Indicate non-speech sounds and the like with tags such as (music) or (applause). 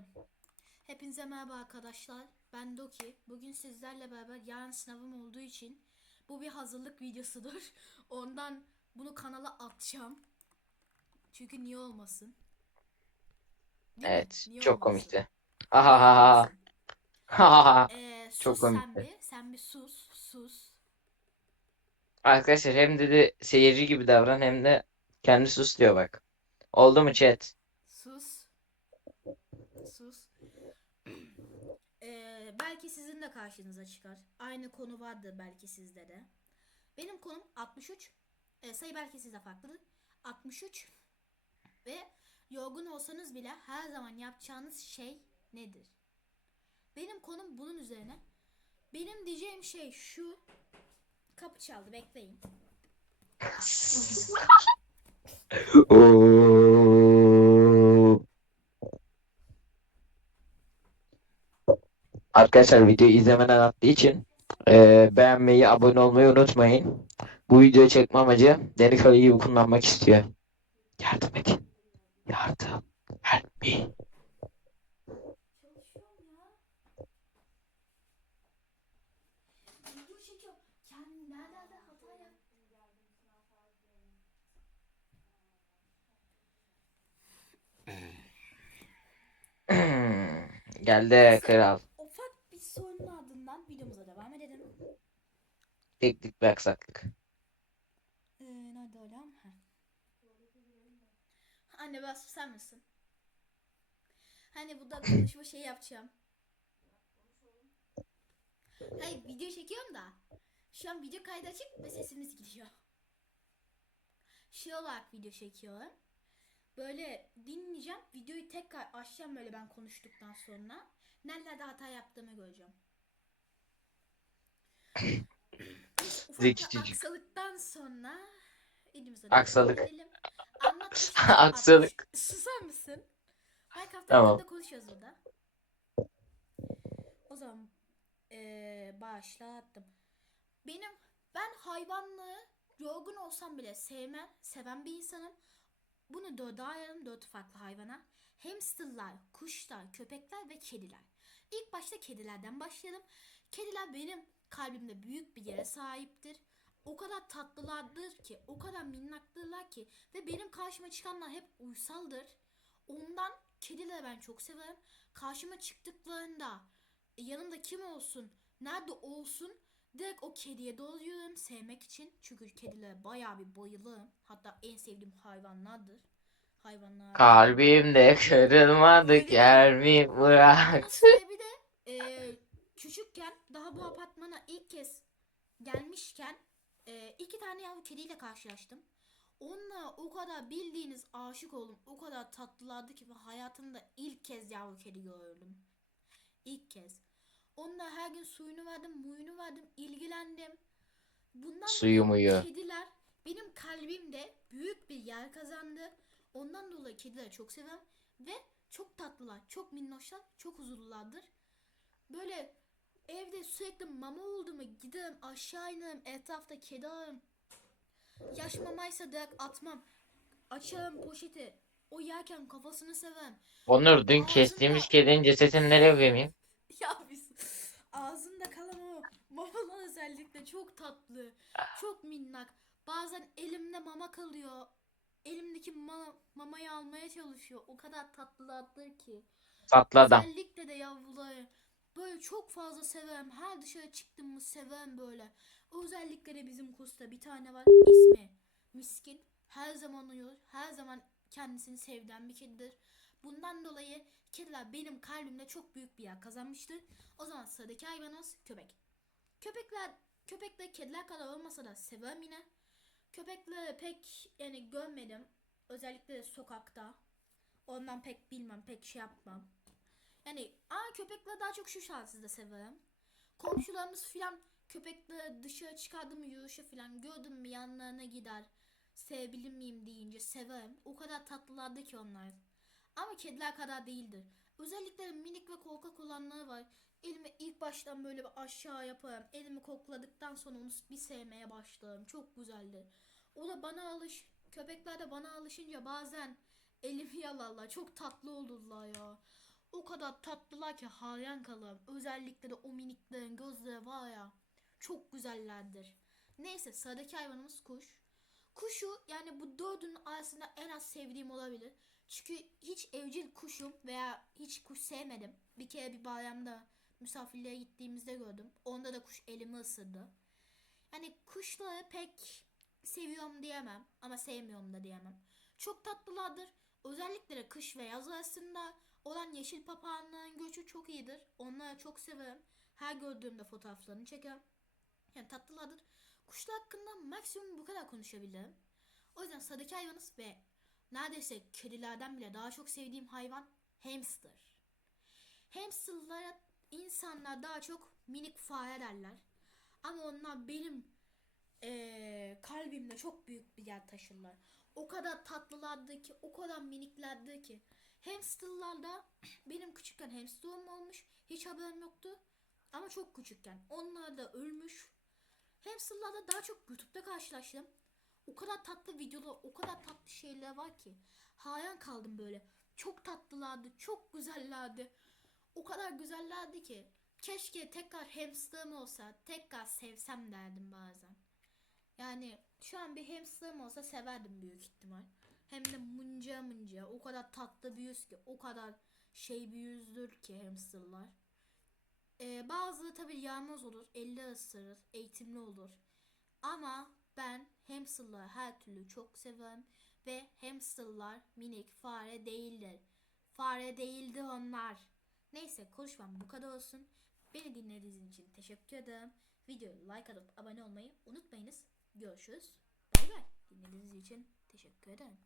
başladım. Hepinize merhaba arkadaşlar. Ben Doki. Bugün sizlerle beraber yarın sınavım olduğu için bu bir hazırlık videosudur. (laughs) Ondan bunu kanala atacağım. Çünkü niye olmasın? Değil? Evet, Niye çok olmasın? komikti. Ha ha ha ha. Ha ha ha. Ee, Çok sus sen komikti. bir. Sen bir sus. Sus. Arkadaşlar hem dedi seyirci gibi davran hem de kendi sus diyor bak. Oldu mu chat? Sus. Sus. (clears throat) Ee, belki sizin de karşınıza çıkar. Aynı konu vardır belki sizde de. Benim konum 63. Ee, sayı belki sizde farklıdır. 63 ve yorgun olsanız bile her zaman yapacağınız şey nedir? Benim konum bunun üzerine. Benim diyeceğim şey şu. Kapı çaldı bekleyin. (laughs) Oo. Arkadaşlar videoyu izlemeden attığı için eee, beğenmeyi, abone olmayı unutmayın. Bu videoyu çekme amacı Delikanlı gibi kullanmak istiyor. Yardım edin. Yardım. Help me. Çalışıyorum ya. Video çekiyorum. Kendim nerelerde hata yaptım. Geldi kral. Ufak bir sorunun ardından videomuza devam edelim. Teknik bir aksaklık. Ee, nerede olam? Ha. Anne biraz susar mısın? Hani burada konuşma (clears throat) şey yapacağım. Hayır video çekiyorum da. Şu an video kaydı açık ve sesimiz gidiyor. Şey olarak video çekiyorum. Böyle dinleyeceğim. Videoyu tekrar açacağım böyle ben konuştuktan sonra. Nerelerde hata yaptığımı göreceğim. (clears throat) Ufak aksalıktan sonra elimize Aksalık. Anlat. (laughs) Aksalık. Susar mısın? Minecraft Tamam. konuşuyoruz burada. O zaman eee başlattım. Benim ben hayvanlığı yorgun olsam bile sevmem, seven bir insanım. Bunu dörde ayırırım dört farklı hayvana. Hamsterlar, kuşlar, köpekler ve kediler. İlk başta kedilerden başlayalım. Kediler benim kalbimde büyük bir yere sahiptir. O kadar tatlılardır ki, o kadar minnaktırlar ki ve benim karşıma çıkanlar hep uysaldır. Ondan kedileri ben çok severim. Karşıma çıktıklarında e, yanımda kim olsun, nerede olsun direkt o kediye doluyorum sevmek için. Çünkü kedilere bayağı bir bayılırım. Hatta en sevdiğim hayvanlardır. Hayvanlar. Kalbimde kırılmadık yer mi Bunun bırak? sebebi de e, küçükken daha bu apartmana ilk kez gelmişken e, iki tane yavru kediyle karşılaştım. Onlara o kadar bildiğiniz aşık oldum. O kadar tatlılardı ki ve hayatımda ilk kez yavru kedi gördüm. İlk kez. Onlara her gün suyunu verdim, muyunu verdim, ilgilendim. Bundan Suyu muyu. Kediler benim kalbimde büyük bir yer kazandı. Ondan dolayı kedileri çok severim ve çok tatlılar, çok minnoşlar, çok huzurlulardır. Böyle evde sürekli mama oldu mu giderim aşağı inerim etrafta kedi ararım. Yaş mamaysa direkt atmam. Açarım poşeti. O yerken kafasını severim. Onur dün Ağzında- kestiğimiz kedinin cesedini nereye koyayım? Ya (laughs) biz ağzında kalan o mamalar özellikle çok tatlı. Çok minnak. Bazen elimde mama kalıyor. Elimdeki mama, mamayı almaya çalışıyor. O kadar tatlılardır ki. Tatlı adam. Özellikle de yavruları. Böyle çok fazla severim. Her dışarı çıktım mı severim böyle. Özellikle de bizim kursta bir tane var. İsmi Miskin. Her zaman uyur. Her zaman kendisini sevdiren bir kedidir. Bundan dolayı kediler benim kalbimde çok büyük bir yer kazanmıştır. O zaman sıradaki hayvanımız köpek. Köpekler köpekler kediler kadar olmasa da severim yine. Köpekleri pek yani görmedim. Özellikle de sokakta. Ondan pek bilmem, pek şey yapmam. Yani aa köpekleri daha çok şu şanssız da severim. Komşularımız filan köpekleri dışarı çıkardım mı yürüyüşe filan gördüm mü yanlarına gider. Sevebilir miyim deyince severim. O kadar tatlılardı ki onlar. Ama kediler kadar değildir. Özellikle minik ve korkak olanları var. Elimi ilk baştan böyle bir aşağı yaparım. Elimi kokladıktan sonra onu bir sevmeye başlarım. Çok güzeldir. O da bana alış. Köpekler de bana alışınca bazen elimi yalarlar. Çok tatlı olurlar ya. O kadar tatlılar ki hayran kalırım. Özellikle de o miniklerin gözleri var ya çok güzellerdir. Neyse sıradaki hayvanımız kuş. Kuşu yani bu dördünün arasında en az sevdiğim olabilir. Çünkü hiç evcil kuşum veya hiç kuş sevmedim. Bir kere bir bayramda misafirliğe gittiğimizde gördüm. Onda da kuş elimi ısırdı. Yani kuşları pek seviyorum diyemem ama sevmiyorum da diyemem. Çok tatlılardır. Özellikle kış ve yaz arasında olan yeşil papağanların göçü çok iyidir. Onları çok severim. Her gördüğümde fotoğraflarını çekerim. Yani tatlılardır. Kuşlar hakkında maksimum bu kadar konuşabilirim. O yüzden sıradaki hayvanız ve neredeyse kedilerden bile daha çok sevdiğim hayvan hamster. Hamsterlara insanlar daha çok minik fare derler. Ama onlar benim eee, kalbimde çok büyük bir yer taşırlar. O kadar tatlılardı ki, o kadar miniklerdi ki. Hamsterlarda (clears throat) benim küçükken hamsterim olmuş. Hiç haberim yoktu. Ama çok küçükken. Onlar da ölmüş. Hamsterlarla daha çok YouTube'da karşılaştım. O kadar tatlı videolar, o kadar tatlı şeyler var ki. Hayran kaldım böyle. Çok tatlılardı, çok güzellerdi. O kadar güzellerdi ki. Keşke tekrar hamsterım olsa, tekrar sevsem derdim bazen. Yani şu an bir hamsterım olsa severdim büyük ihtimal. Hem de mınca mınca. O kadar tatlı bir yüz ki. O kadar şey bir yüzdür ki hamsterlar. Ee, bazıları tabii yaramaz olur. Elle ısırır. Eğitimli olur. Ama ben hamsterları her türlü çok severim. Ve hamsterlar minik fare değildir. Fare değildir onlar. Neyse konuşmam bu kadar olsun. Beni dinlediğiniz için teşekkür ederim. Videoyu like atıp abone olmayı unutmayınız. Görüşürüz. Bay bay. Dinlediğiniz için teşekkür ederim.